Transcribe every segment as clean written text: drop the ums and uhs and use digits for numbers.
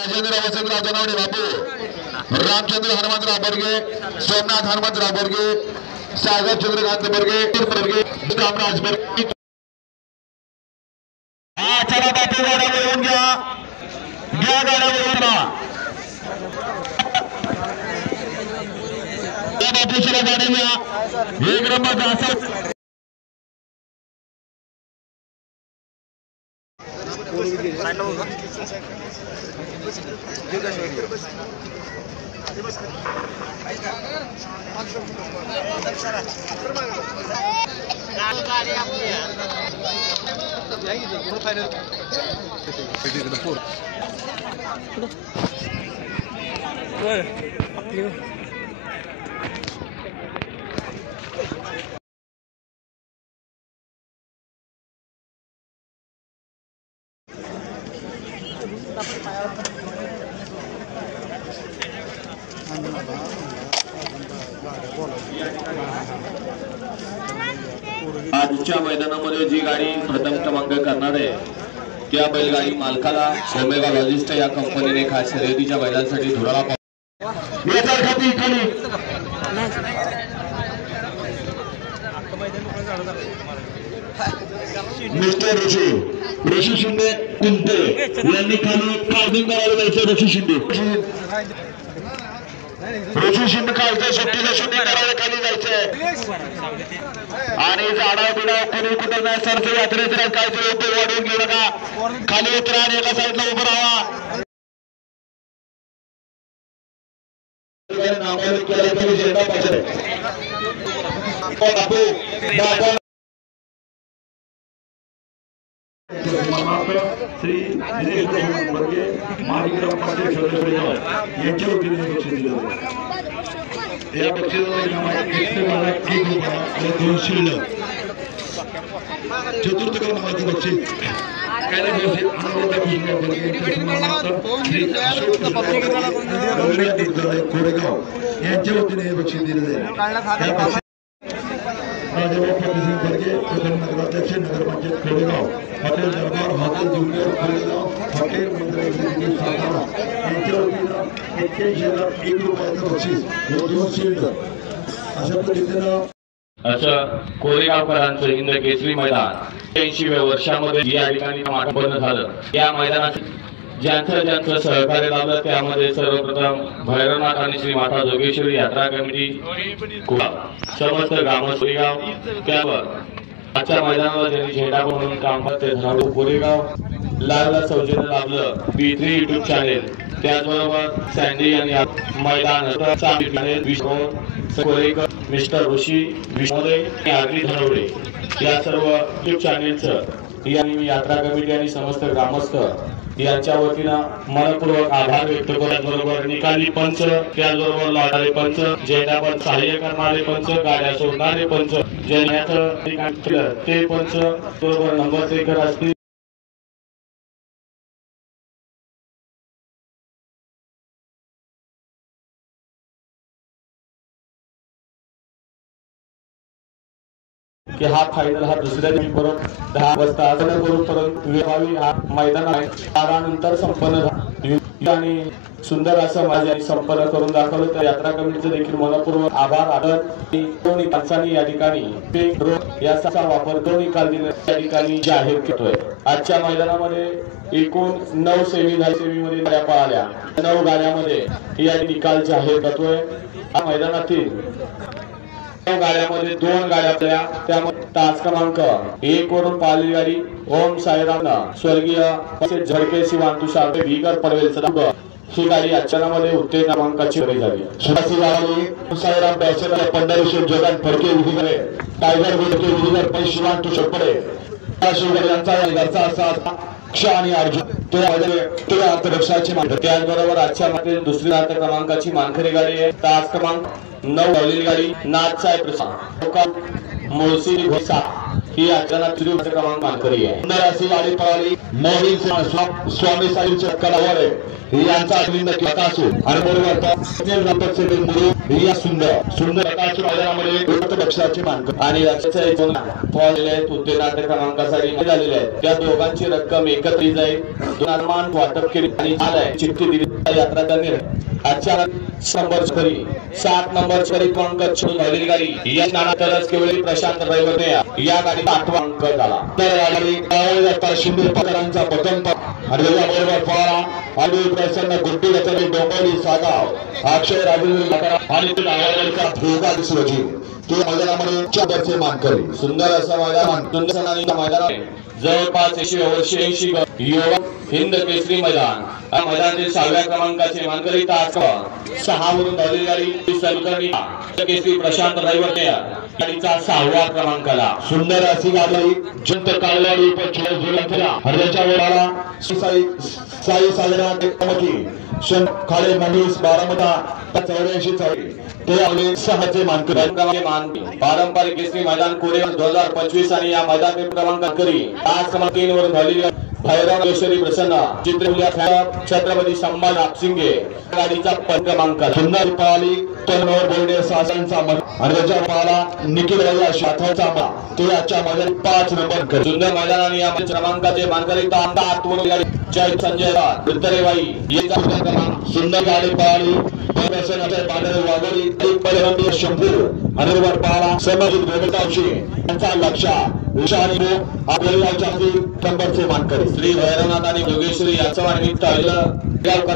राजेंद्र वसंतराव जनवडे बापू, रामचंद्र हनुमंतराव बर्गे, सोमनाथ हनुमंतराव बर्गे, सागर चंद्रकांत बर्गे, कामराज बर्गे। चला बापू गाड्यावर येऊन घ्या, गाड्यावर येऊन बापूशीला गाडी घ्या। एक नंबर असं आजच्या मैदानामध्ये जी गाडी प्रथम क्रमांक करणार आहे त्या बैलगाडी मालकाला ओमेगा लॉजिस्ट या कंपनीने खास शर्यतीच्या बैलांसाठी धुराळा मिस्टर ऋषी शिंदे कुंटे यांनी खाली काढून करायला जायचं। ऋषी शिंदे खालचं सुट्टीला शूटिंग करायला खाली जायचंय आणि झाडा बिडा कोणी कुठं नाही सरचं यात्रेत काय ते वाढवून घेऊ नका। खाली उतरा आणि एका साईडला उभं राहा। झेंडा पाहिजे श्री माणिकराव पाटील यांच्या वतीने बक्षीस दिलं या बक्षिसाचं चतुर्थ क्रमांकाचं बक्षीस कोरेगाव यांच्या वतीने हे बक्षीस दिलं जाईल। प्रथम नगराध्यक्ष नगरपंचायत कोरेगाव, हॉटेल दरबार, हॉटेल ज्युनियर कोरेगाव, हॉटेल मंदिर सातारा यांच्या वतीनं 81,001 रुपयाचं बक्षीस व 2 शील्ड अशा पद्धतीनं असं कोरेगावकरांचं हिंद केसरी मैदान 80व्या वर्षामध्ये या ठिकाणी संपन्न झालं। या मैदानात ज्यांचं सहकार्य लाभलं त्यामध्ये सर्वप्रथम भैरवनाथ आणि श्री माता जोगेश्वरी यात्रा कमिटी समस्त ग्राम कोरेगाव, त्यावर आजच्या मैदानाला ज्यांनी झेंडा म्हणून काम करते धनाडू कोरेगाव लाईव्हला सौजन्य लाभलं B3 युट्यूब चॅनेल, त्याचबरोबर सँडी यांनी मैदान कोरेगाव मिस्टर ऋषी विष्णोदय आरती धनवडे या सर्व युट्यूब चॅनेलचं यांनी यात्रा कमिटी आणि समस्त ग्रामस्थ यांच्या वतीनं मनपूर्वक आभार व्यक्त करण्याबरोबर निकाली पंच, त्याचबरोबर लढणारे पंच, झेंडावर सहाय्य करणारे पंच, गाड्या सोडणारे पंच, ज्यांचं ते पंच बरोबर नंबर टेकर असतील। की हा फायनल हा दुसऱ्या दिवशी परत 10 वाजता करून हा मैदान नंतर संपन्न झाला आणि सुंदर असं माझ्या संपन्न करून दाखवलं। तर यात्रा कमिटीचं देखील मनपूर्वक आभार आदर दोन्ही पंचांनी या ठिकाणी याचा वापर दोन्ही निकाल या ठिकाणी जाहीर करतोय। आजच्या मैदानामध्ये एकूण 9 सेमीमध्ये गाड्या पळाल्या, 9 गाड्यामध्ये या निकाल जाहीर करतोय। या मैदानातील गाड्यामध्ये 2 गाड्या पळाल्या, त्यामध्ये तास क्रमांक 1 वरून पाहिली गाडी ओम साईराम स्वर्गीय झडके शिवान तुषार भीगर पनवेल ही गाडी अचानकमध्ये उत्तेज क्रमांकाची झाली। साईराम बॅचलर पंढरीश्वर जगन फडके विधिकडे टायगर गोडके विधिकर शिवान तुषार पडे यांचा घरचा असा क्षा आणि अर्जुन अंतरक्षाची मान, त्याचबरोबर आजच्या मध्ये दुसरी क्रमांकाची मानकरी गाडी आहे। तास क्रमांक 9 गाडी नाथ साहेब प्रसाद मुळशी घोसा ही आचरणात क्रमांक मानकरी आहे. सुंदर अशी गाडी पळाली मोहिल स्वामी साहिबच्या कलावर यांचा अरविंद प्रकाशू आणि बरोबर मुरू या सुंदर प्रकाशू मैदानामध्ये बक्षाचे मानकर आणि नाट्य क्रमांकासाठी झालेले आहेत. त्या दोघांची रक्कम एकत्रित जाईल. दोन वाटप केली आणि आलाय चिठ्ठी दिली यात्रा त्यांनी आजच्या 7 नंबर क्रमांक झालेली गाडी या नाणातरच केवळ प्रशांत ड्रायव्हरने या गाडीचा 8वा अंक झाला. शिंदे पकडांचा प्रथम आणि बरोबर पळाला आणि प्रसन्न गुड्डी रचने डोंबवली सागाव अक्षय राजेंद्र आणि भोगा दिसलोजी ते मैदानामध्ये चादरचे मानकरी. सुंदर असं मैदान जवळपास 180 युवक हिंद केसरी मैदान या मैदानातील 6व्या क्रमांकाचे मानकरी तास 6 वरून धावलेली गाडी सलकर्णी केसरी प्रशांत ड्रायव्हरने गाडीचा 6वा क्रमांकाला. सुंदर अशी गाडी जंत काळवाडी हरल्याच्या वेळाला साई साजरा खाडे मनीष बारामता 84 ते आपले 6चे मानकरी. पारंपरिक केसरी मैदान कोरे 2025 आणि या मैदान क्रमांक करी आज क्रमांक 3 वरून झालेली भैरव केशरी प्रसन्न चित्रमुल्या छत्रपती संभाजी आपसिंगे गाडीचा 5 क्रमांक. सुंदर पळाली तनवर बोर्डे सासनचा आणि त्याच्या पळाला निखिल राजा शाथाचा ते आजच्या मैदानात 5 नंबर. सुंदर मैदान आणि या क्रमांकाचे मानकरी गाडी जय संजय उत्तरेबाई याचा क्रमांक. सुंदर गाडी पळाली वागोली शंभू आणि पळाला समजित गोगतावशी यांचा लक्ष नंबरचे मानकरी. श्री भैरवनाथ आणि योगेश्वरी यांच्या निमित्त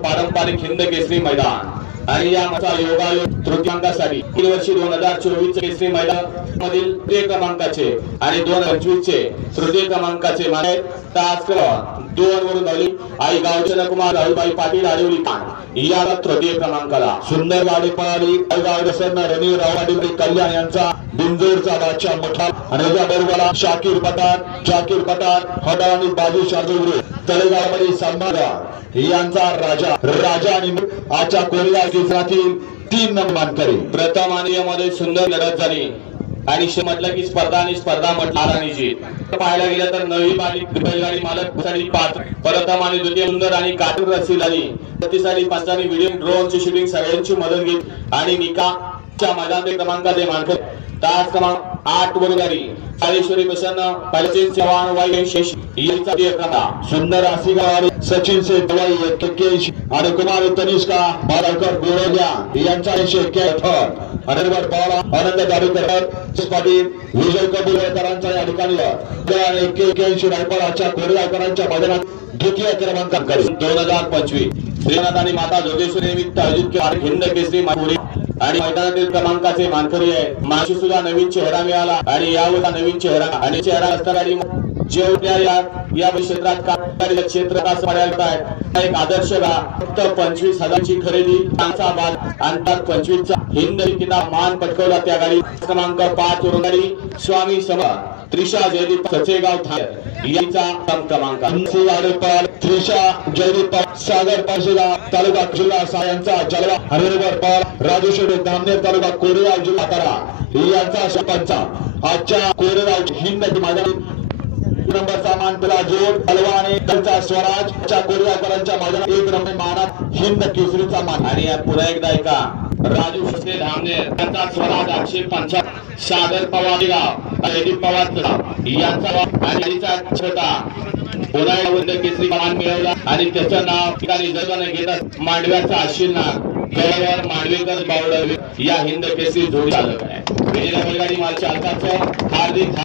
पारंपरिक हिंद केसरी मैदान आणि या योगायोग तृतीयांकासाठी 3 वर्षी 2024 केसरी मैदान मधील तृतीय क्रमांकाचे आणि 2025 चे तृतीय क्रमांकाचे माने तास 2 वरून धावली आई गावचंद कुमार राहुलबाई पाटील आडवली या तृतीय क्रमांकाला. सुंदर गाडी पळाली रणवीर रावाडी कल्याण यांचा बिंदूरचा बादशाह मोठा आणि बरोबर शाकीर पठाण हडा आणि बाजू शार्दूर तळेगावमध्ये संभागार यांचा राजा आणि आजच्या कोरिया केसरातील 3 नंबर मानकरी. प्रथम आणि यामध्ये सुंदर लढत झाली आणि म्हटलं की स्पर्धा म्हटलं आणि जीत पाहायला गेलं तर नवी बैलगाडी मालक साठी 5 प्रथम आणि द्वितीय सुंदर आणि काटूर रस्सी झाली. प्रतिसाठी पंचांनी व्हिडिओ ड्रोनची शूटिंग सगळ्यांची मदत घेतली आणि निकाच्या मैदान क्रमांकाचे मानकरी तास क्रमांक 8 वरून गाडी चाळेश्वरी प्रसन्न पालचिन चव्हाण वाई यांचा क्रमांक. सुंदर अशी गाडी सचिन से दवाई 21 आणि कुमार तनिष्का बाराकर गोळ्या यांचा 181 अनंतवर पावला आनंद गाडीकर पाटील विजय कबूलकरांचा या ठिकाणी 81 रायफलाच्या कोरेगावकरांच्या मैदानात द्वितीय क्रमांकावर 2025 श्रीनाथ आणि माता जोगेश्वरी निमित्त आयोजित हिंद केसरी आणि मैदानातील क्रमांकाचे मानकरी आहे. माशी सुद्धा नवीन चेहरा मिळाला आणि यावर नवीन चेहरा आणि चेहरा असताना जेवढ्या या क्षेत्रात क्षेत्र एक आदर्श फक्त 25,000ची खरेदी त्यांचा बाद अंतर 25 चा हिंद किताब मान पटकवला. त्या गाडी क्रमांक 5 वरून गाडी स्वामी समर त्रिशा जयदीप सचेगाव ठाणे यांचा क्रमांक. त्रिशा जयदीप सागर पारशेगाव तालुका जिल्हा सायांचा जलवा हरिहरवर पाल राजेश्वरी धामनेर तालुका कोरेगाव जिल्हा सातारा यांचा सरपंच आजच्या कोरेगाव हिंद मैदानात नंबरचा मान पेला जोड हलवाने त्यांचा स्वराजच्या कोरेगावकरांच्या मैदानात 1 नंबर मानात हिंद केसरीचा मान. आणि पुन्हा एकदा ऐका राजू भोसले धामनेर त्यांचा स्वराज 850 सागर पवार गाव जयदीप पवार यांचा गाडीचा छोटा पुन्हा हिंद केसरी मान मिळवला आणि त्याचं नाव ठिकाणी जगाने घेतात मांडव्याचा आशील नाग गौरव मांडवेकर बावडे या हिंद केसरी जोडी चालक आहे. बैलगाडी माल चालकाचं हार्दिक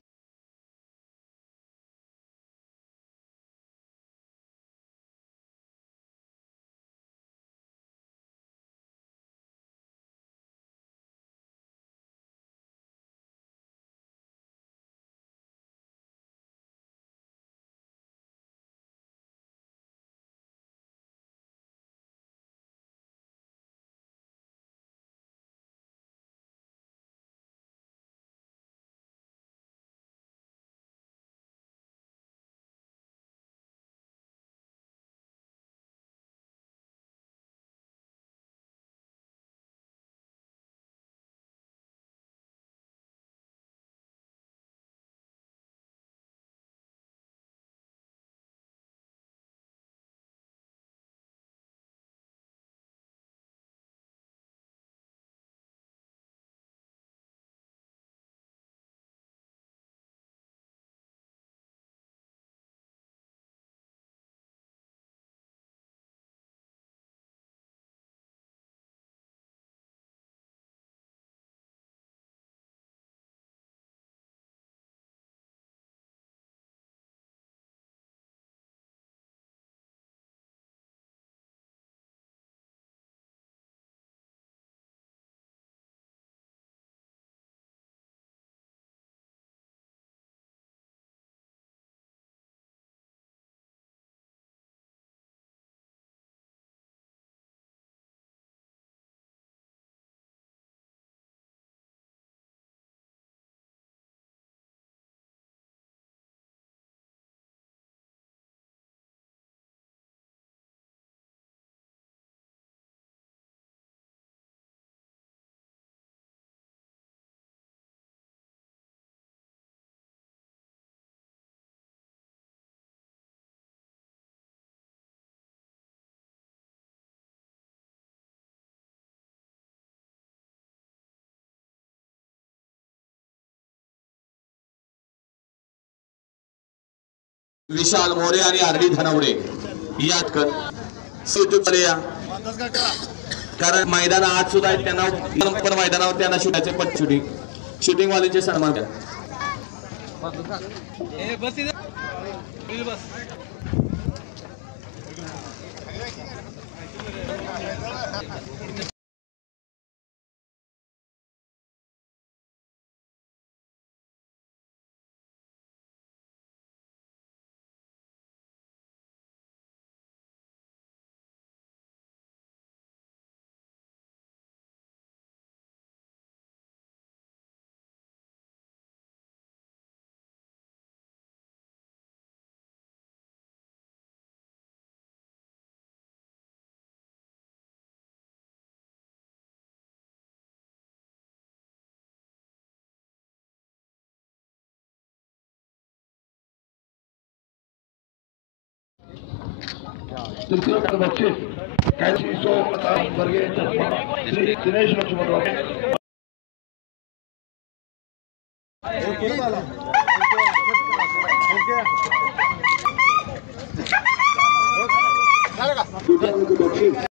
विशाल मोरे आणि आरडी धनवडे यात कर सुतुकडे या कारण मैदान आज सुद्धा आहेत त्यांना पण मैदानावर त्यांना शूटाचे पट शूटिंग वाल्यांचे सन्मान द्या. तृतीय बक्षीस कायची सो वर्गीय श्री दिनेश लक्ष्मणराव बक्षीस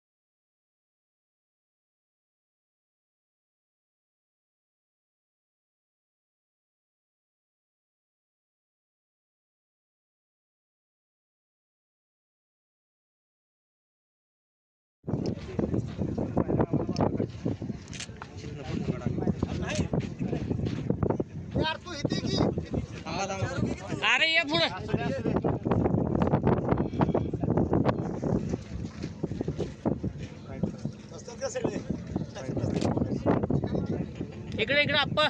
अरे ये पुढे इकडे इकडे आप्पा